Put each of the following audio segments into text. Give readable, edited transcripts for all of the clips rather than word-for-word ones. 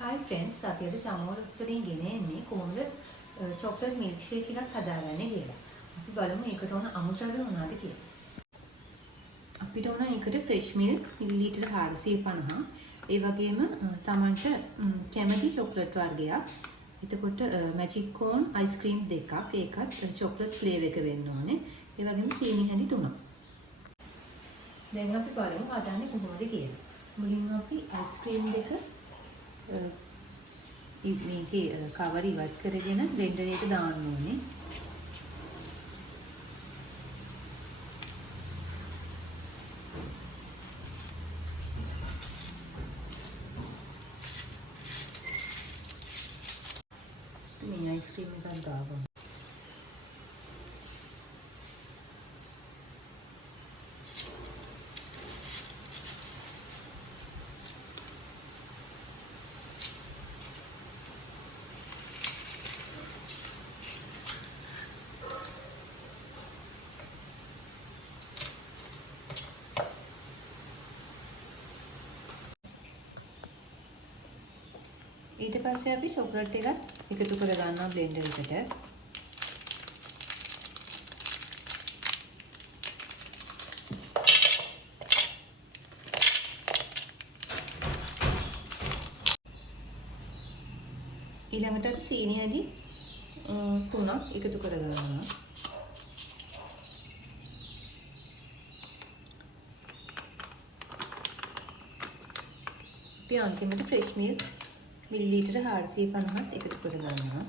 Hi friends, අපි අද චමෝලොක්ස් වලින් ගෙන එන්නේ කොහොමද චොක්ලට් මිල්ක් ෂේක් එකක් හදාගන්නේ කියලා. අපි බලමු ඒකට ඕන අමුද්‍රව්‍ය මොනවද කියලා. අපිට ඕන ඒකට ෆ්‍රෙෂ් මිල්ක් මිලිලීටර 450. ඒ වගේම තමන්ට කැමති චොක්ලට් වර්ගයක්. එතකොට මැජික් කෝන් අයිස්ක්‍රීම් දෙකක්. ඒකත් චොක්ලට් ෆ්ලේවර් එක වෙන්න ඕනේ. ඒ වගේම සීනි හැඳි 3ක්. දැන් අපි බලමු හදන්නේ කොහොමද කියලා. මුලින්ම අපි අයිස්ක්‍රීම් දෙක මේකේ කවර ඉවත් කරගෙන බ්ලෙන්ඩරේට දාන්න ඕනේ. මේ අයිස්ක්‍රීම් එකක් දාගමු. ඊට පස්සේ අපි චොක්ලට් එකත් එකතු කර ගන්නවා බ්ලෙන්ඩර් එකට. ඊළඟට අපි සීනි හැඳි 3ක් එකතු කර ගන්නවා. අපි අන්තිමට ෆ්‍රෙෂ් මිල්ක් මිලිලීටර 450ක් එකතු කර ගන්නවා.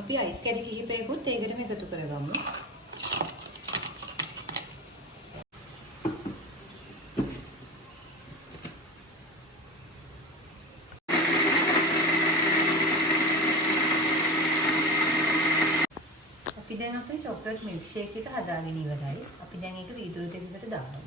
අපි අයිස් කැටි කිහිපයකුත් ඒකටම එකතු කරගමු. අපි දැන් අපේ චොක්ලට් මිල්ක් ෂේක් එක හදාගෙන ඉවරයි. අපි දැන් ඒක වීදුරු දෙකකට දාමු.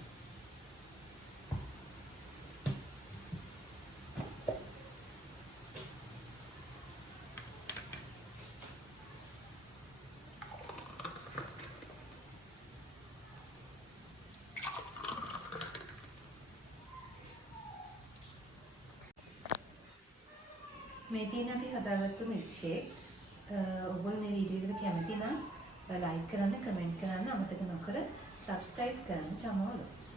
මේ තියෙන අපි හදාගත්තු මිල්ක් ෂේක්. ඔයගොල්ලෝ මේ වීඩියෝ එකට කැමති නම් ලයික් කරන්න, කමෙන්ට් කරන්න අමතක නොකර subscribe කරන්න චමෝලොක්ස්.